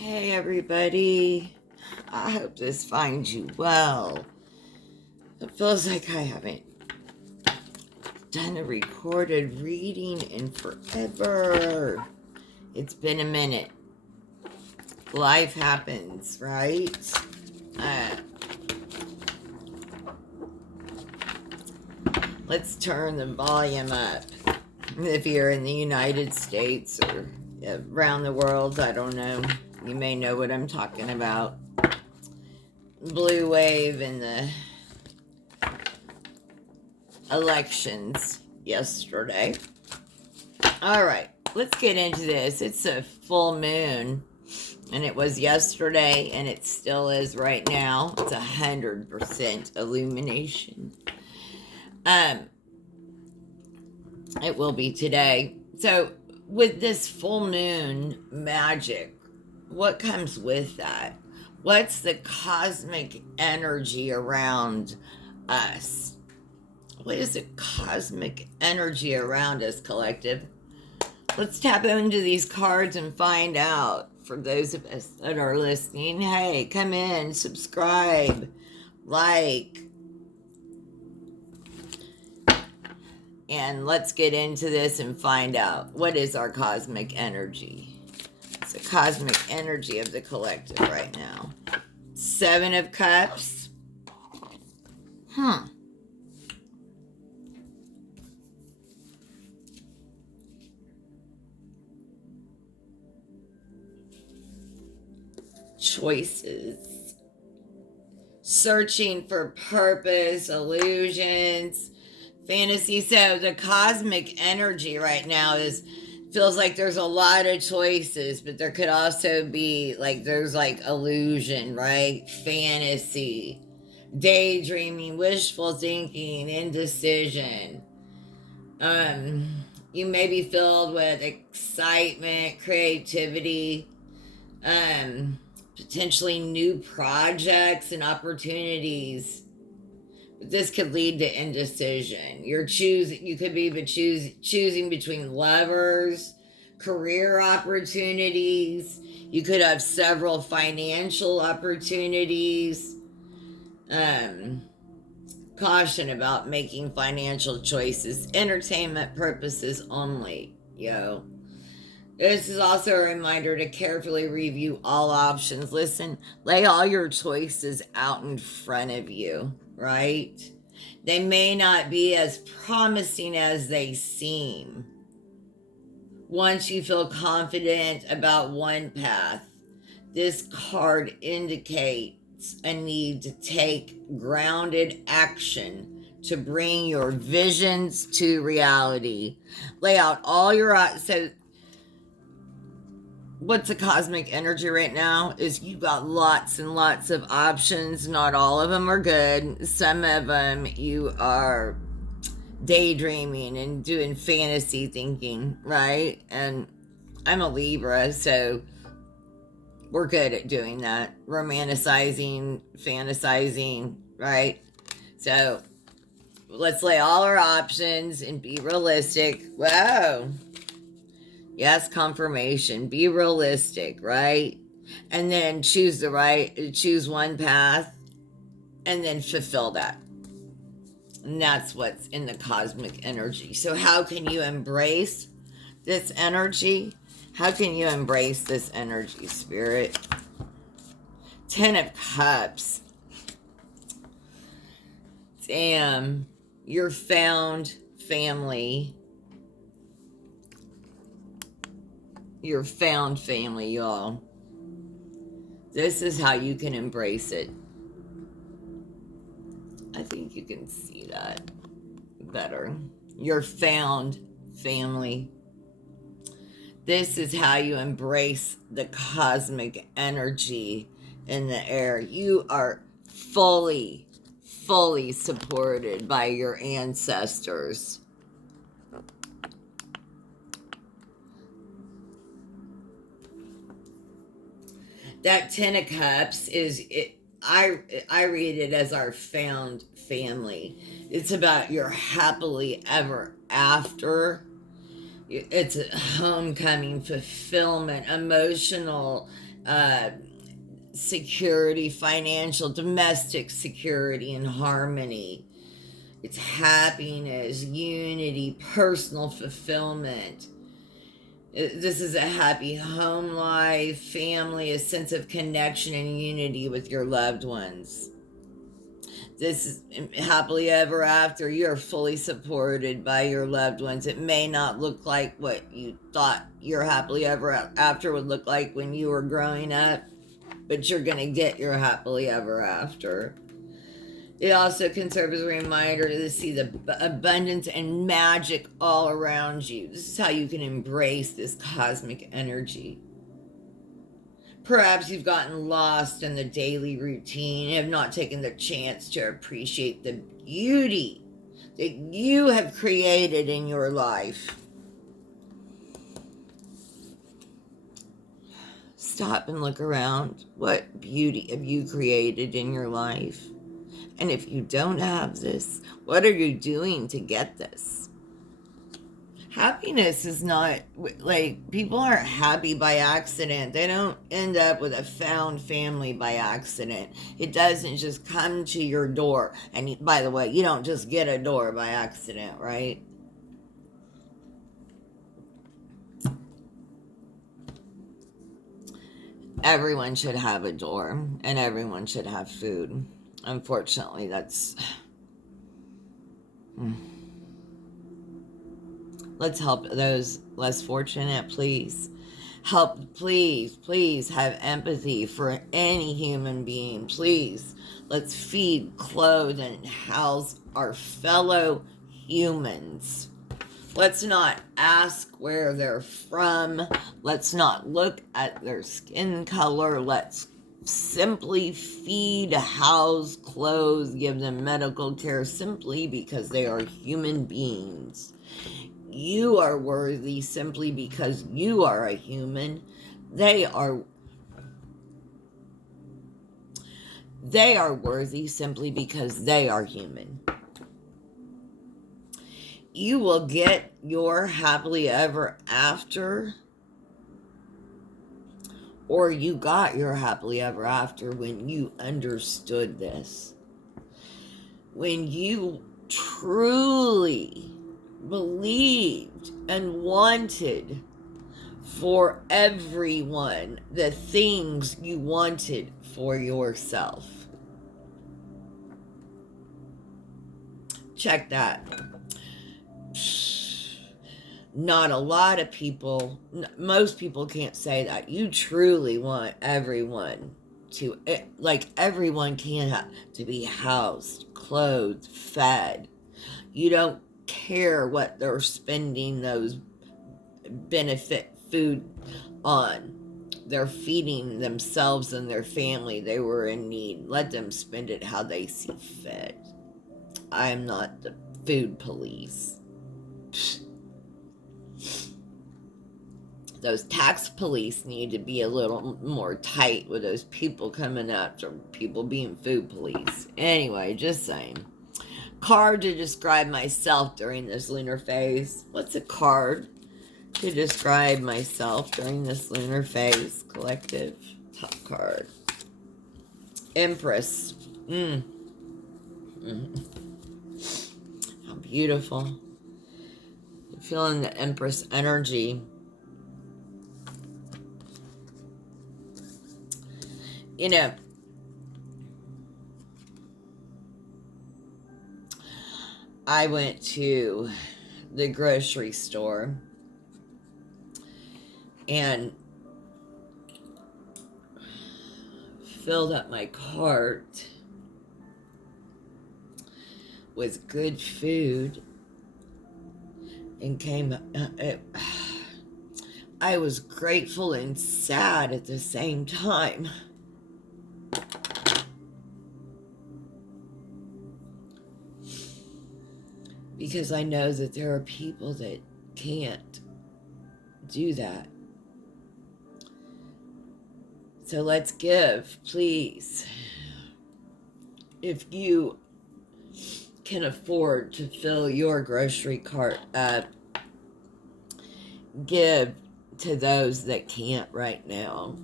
Hey everybody, I hope this finds you well. It feels like I haven't done a recorded reading in forever. It's been a minute. Life happens, right? Let's turn the volume up. If you're in the United States or around the world, I don't know. You may know what I'm talking about. Blue wave in the elections yesterday. All right, let's get into this. It's a full moon, and it was yesterday, and it still is right now. It's 100% illumination. It will be today. So, with this full moon magic, what comes with that? What's the cosmic energy around us? What is the cosmic energy around us, collective? Let's tap into these cards and find out. For those of us that are listening, hey, come in, subscribe, like, and let's get into this and find out what is our cosmic energy. It's the cosmic energy of the collective right now. 7 of Cups. Choices. Searching for purpose, illusions, fantasy. So the cosmic energy right now feels like there's a lot of choices, but there could also be there's illusion, right? Fantasy, daydreaming, wishful thinking, indecision. You may be filled with excitement, creativity, potentially new projects and opportunities. But this could lead to indecision. You could be choosing between lovers, career opportunities. You could have several financial opportunities. Caution about making financial choices. Entertainment purposes only, yo. This is also a reminder to carefully review all options. Listen, lay all your choices out in front of you, right? They may not be as promising as they seem. Once you feel confident about one path, this card indicates a need to take grounded action to bring your visions to reality. Lay out all your so what's the cosmic energy right now is you've got lots and lots of options. Not all of them are good. Some of them you are daydreaming and doing fantasy thinking, right? And I'm a Libra, so we're good at doing that. Romanticizing, fantasizing, right? So let's lay all our options and be realistic. Whoa. Yes, confirmation. Be realistic, right? And then choose one path and then fulfill that. And that's what's in the cosmic energy. So how can you embrace this energy? How can you embrace this energy, Spirit? 10 of Cups. Damn. Your found family. Your found family, y'all. This is how you can embrace it. I think you can see that better. Your found family. This is how you embrace the cosmic energy in the air. You are fully supported by your ancestors. That 10 of Cups I read it as our found family. It's about your happily ever after. It's a homecoming, fulfillment, emotional uh, security, financial, domestic security, and harmony. It's happiness, unity, personal fulfillment. This is a happy home life, family, a sense of connection and unity with your loved ones. This is happily ever after. You're fully supported by your loved ones. It may not look like what you thought your happily ever after would look like when you were growing up, but you're going to get your happily ever after. It also can serve as a reminder to see the abundance and magic all around you. This is how you can embrace this cosmic energy. Perhaps you've gotten lost in the daily routine and have not taken the chance to appreciate the beauty that you have created in your life. Stop and look around. What beauty have you created in your life? And if you don't have this, what are you doing to get this? Happiness is not, like, people aren't happy by accident. They don't end up with a found family by accident. It doesn't just come to your door. And by the way, you don't just get a door by accident, right? Everyone should have a door, and everyone should have food. Unfortunately, that's... Let's help those less fortunate, please. Help, please have empathy for any human being, please. Let's feed, clothe, and house our fellow humans. Let's not ask where they're from. Let's not look at their skin color. Let's simply feed, house, clothe, give them medical care simply because they are human beings. You are worthy simply because you are a human. They are worthy simply because they are human. You will get your happily ever after, or you got your happily ever after when you understood this. When you truly believed and wanted for everyone the things you wanted for yourself. Check that. Not a lot of people, most people can't say that. You truly want everyone to, like, everyone can have to be housed, clothed, fed. You don't care what they're spending those benefit food on. They're feeding themselves and their family. They were in need. Let them spend it how they see fit. I am not the food police. Those tax police need to be a little more tight with those people coming after people being food police. Anyway, just saying. Card to describe myself during this lunar phase. What's a card to describe myself during this lunar phase? Collective. Top card. Empress. How beautiful. I'm feeling the Empress energy. You know, I went to the grocery store and filled up my cart with good food and came... I was grateful and sad at the same time. Because I know that there are people that can't do that. So let's give, please. If you can afford to fill your grocery cart up, give to those that can't right now.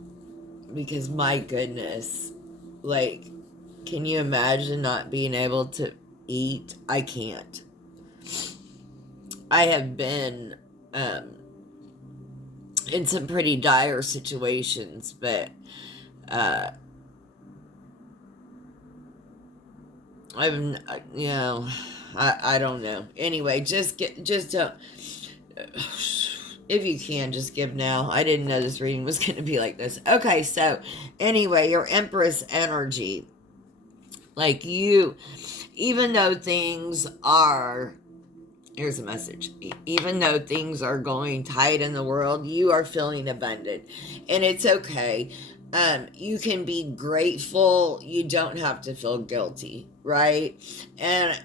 Because my goodness, like, can you imagine not being able to eat? I can't. I have been in some pretty dire situations, but uh, I'm, you know, I don't know. Anyway, just don't. If you can, just give now. I didn't know this reading was going to be like this. Okay, so anyway, your Empress energy. Like you, even though things are, here's a message. Even though things are going tight in the world, you are feeling abundant. And it's okay. You can be grateful. You don't have to feel guilty, right? And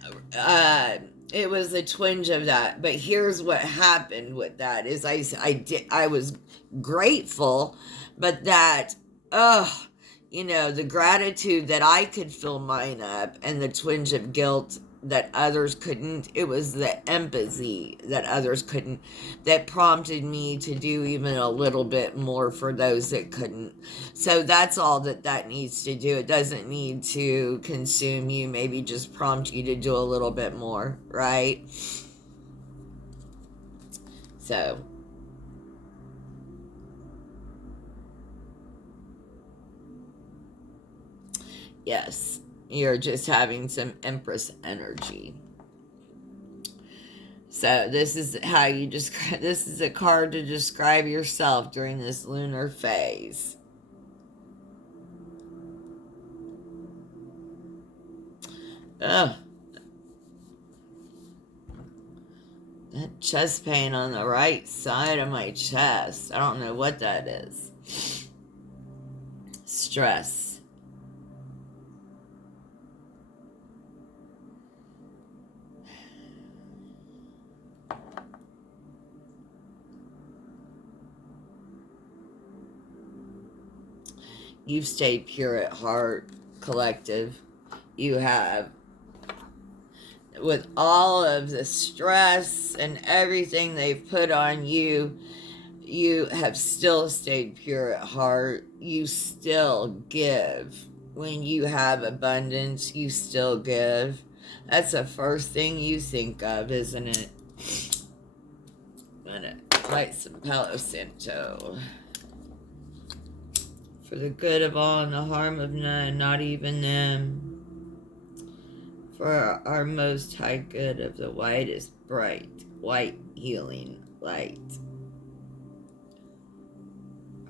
it was a twinge of that. But here's what happened with that is I was grateful, but that, the gratitude that I could fill mine up and the twinge of guilt that others couldn't, it was the empathy that others couldn't, that prompted me to do even a little bit more for those that couldn't. So that's all that needs to do. It doesn't need to consume you, maybe just prompt you to do a little bit more, right? So yes, you're just having some Empress energy. So this is how you describe, this is a card to describe yourself during this lunar phase. Ugh. That chest pain on the right side of my chest. I don't know what that is. Stress. You've stayed pure at heart, collective. You have. With all of the stress and everything they've put on you, you have still stayed pure at heart. You still give. When you have abundance, you still give. That's the first thing you think of, isn't it? I'm gonna light some Palo Santo. For the good of all and the harm of none, not even them. For our most high good of the whitest, bright, white healing light.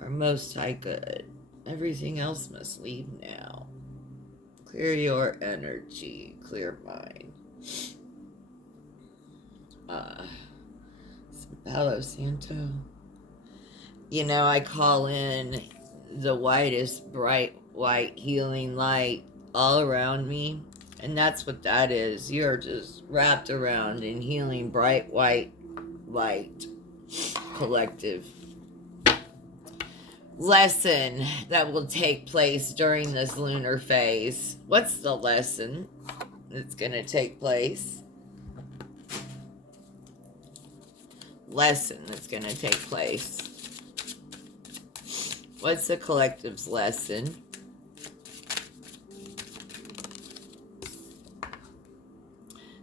Our most high good. Everything else must leave now. Clear your energy. Clear mine. Some Palo Santo. You know, I call in the whitest, bright, white healing light all around me. And that's what that is. You're just wrapped around in healing, bright, white light. Collective lesson that will take place during this lunar phase. What's the lesson that's going to take place? Lesson that's going to take place. What's the collective's lesson?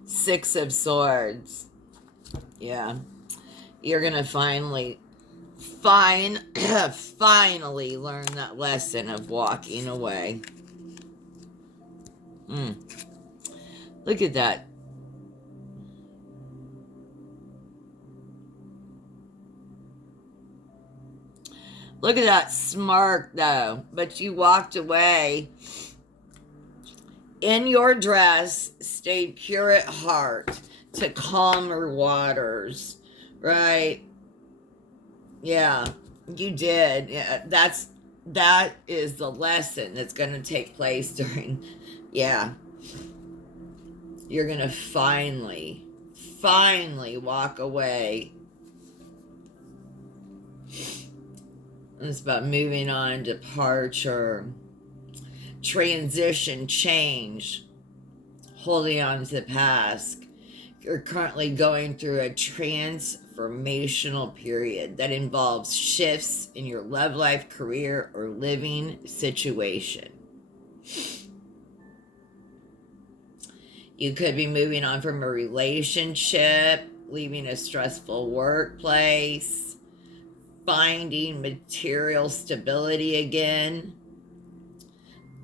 Six of Swords. Yeah. You're going to finally learn that lesson of walking away. Look at that. Look at that smirk, though. But you walked away in your dress, stayed pure at heart to calmer waters, right? Yeah, you did. Yeah, that is the lesson that's going to take place during, yeah. You're going to finally walk away. It's about moving on, departure, transition, change, holding on to the past. You're currently going through a transformation transformational period that involves shifts in your love life, career, or living situation. You could be moving on from a relationship, leaving a stressful workplace, finding material stability again.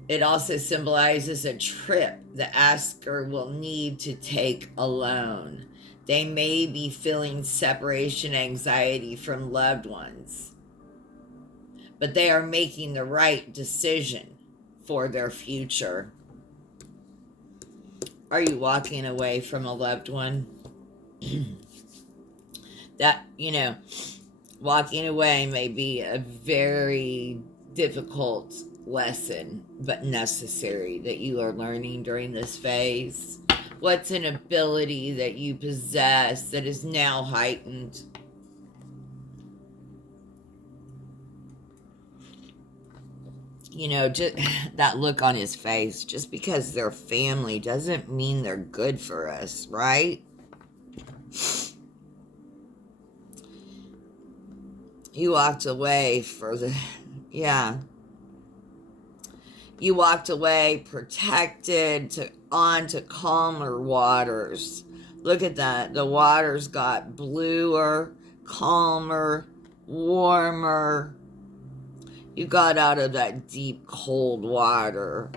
It also symbolizes a trip the asker will need to take alone. They may be feeling separation anxiety from loved ones, but they are making the right decision for their future. Are you walking away from a loved one? That, walking away may be a very difficult lesson, but necessary, that you are learning during this phase. What's an ability that you possess that is now heightened? Just that look on his face, just because they're family doesn't mean they're good for us, right? You walked away you walked away protected on to calmer waters. Look at that. The waters got bluer, calmer, warmer. You got out of that deep, cold water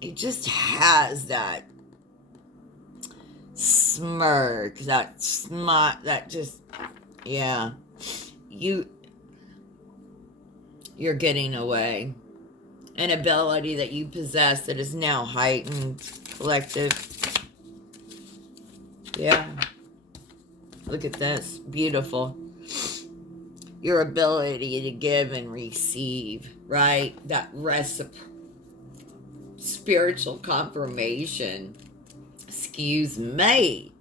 it just has that smirk, that smile, that just, yeah. You're getting away. An ability that you possess that is now heightened, collective. Yeah. Look at this. Beautiful. Your ability to give and receive, right? That spiritual confirmation. Excuse me.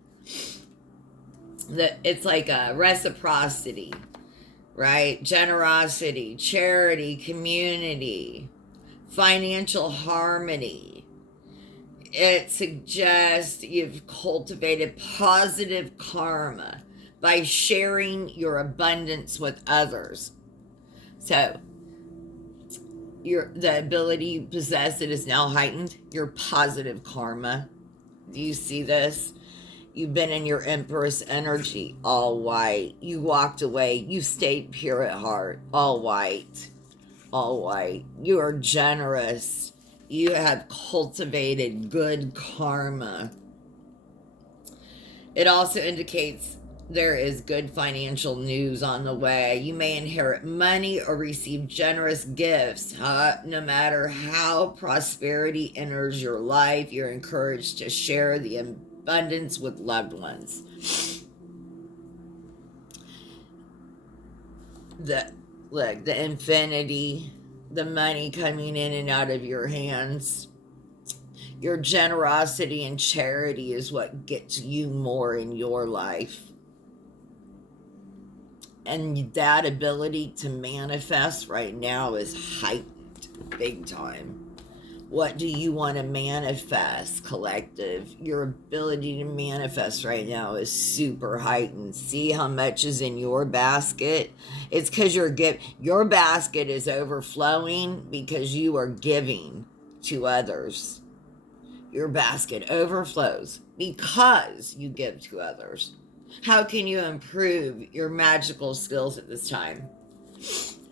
It's like a reciprocity, right? Generosity, charity, community, financial harmony. It suggests you've cultivated positive karma by sharing your abundance with others. So, the ability you possess that is now heightened, your positive karma. Do you see this? You've been in your Empress energy, all white. You walked away. You stayed pure at heart, all white. All white. You are generous. You have cultivated good karma. It also indicates there is good financial news on the way. You may inherit money or receive generous gifts. No matter how prosperity enters your life, you're encouraged to share the abundance with loved ones. The infinity, the money coming in and out of your hands. Your generosity and charity is what gets you more in your life. And that ability to manifest right now is heightened big time. What do you want to manifest, collective? Your ability to manifest right now is super heightened. See how much is in your basket? It's because your basket is overflowing because you are giving to others. Your basket overflows because you give to others. How can you improve your magical skills at this time?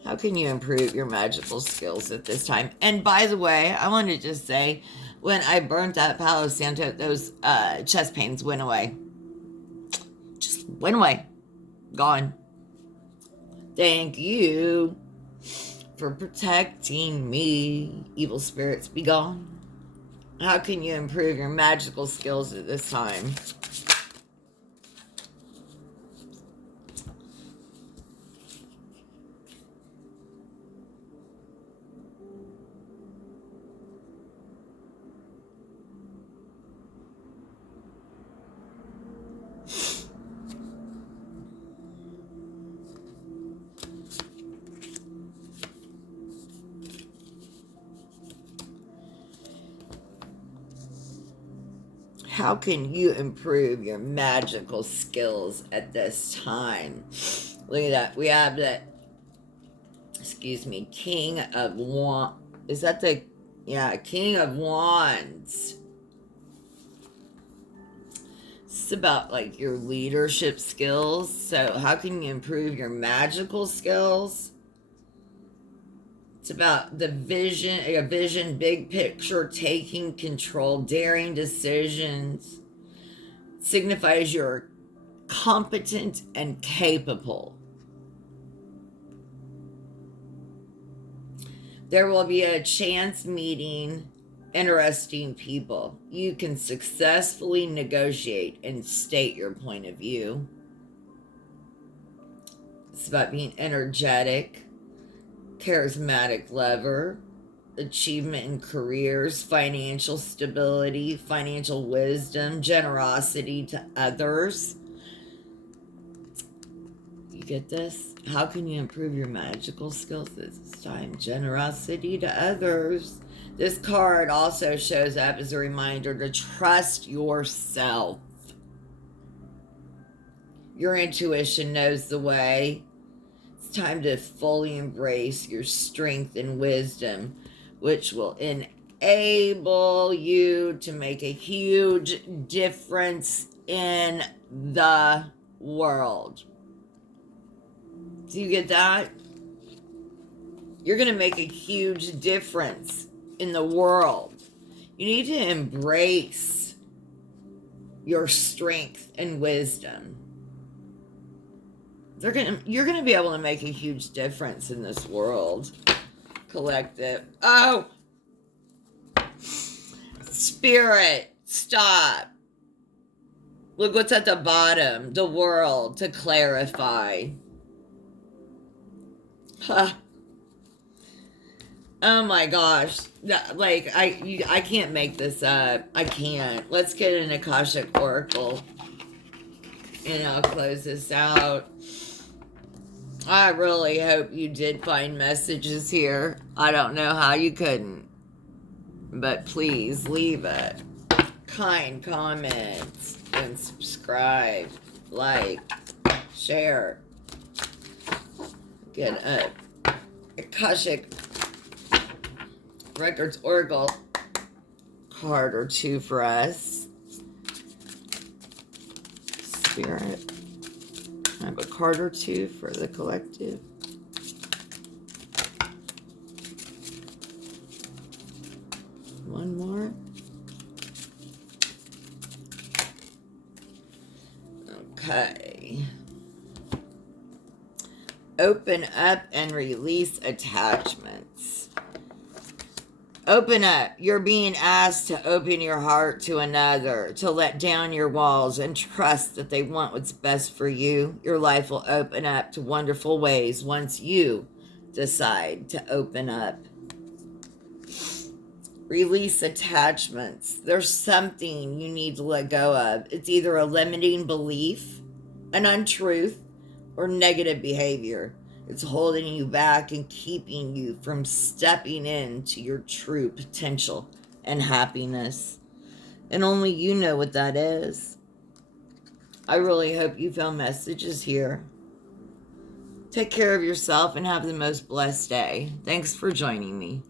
How can you improve your magical skills at this time? And by the way, I want to just say, when I burnt that Palo Santo, those chest pains went away. Just went away. Gone. Thank you for protecting me. Evil spirits, be gone. How can you improve your magical skills at this time? How can you improve your magical skills at this time? Look at that. We have the, excuse me, King of Wands. Is that the, yeah, King of Wands. It's about like your leadership skills. So how can you improve your magical skills? It's about the vision, a vision, big picture, taking control, daring decisions. It signifies you're competent and capable. There will be a chance meeting interesting people. You can successfully negotiate and state your point of view. It's about being energetic, charismatic lover, achievement in careers, financial stability, financial wisdom, generosity to others. You get this? How can you improve your magical skills this time? Generosity to others. This card also shows up as a reminder to trust yourself. Your intuition knows the way. It's time to fully embrace your strength and wisdom, which will enable you to make a huge difference in the world. Do you get that? You're going to make a huge difference in the world. You need to embrace your strength and wisdom. You're going to be able to make a huge difference in this world. Collective. Oh! Spirit, stop. Look what's at the bottom. The world, to clarify. Huh. Oh my gosh. Like, I can't make this up. I can't. Let's get an Akashic Oracle. And I'll close this out. I really hope you did find messages here. I don't know how you couldn't. But please leave it. Kind comments. And subscribe. Like. Share. Get a Akashic Records Oracle card or two for us. Spirit. I have a card or two for the collective. One more. Okay. Open up and release attachments. Open up. You're being asked to open your heart to another, to let down your walls and trust that they want what's best for you. Your life will open up to wonderful ways once you decide to open up. Release attachments. There's something you need to let go of. It's either a limiting belief, an untruth, or negative behavior. It's holding you back and keeping you from stepping into your true potential and happiness. And only you know what that is. I really hope you found messages here. Take care of yourself and have the most blessed day. Thanks for joining me.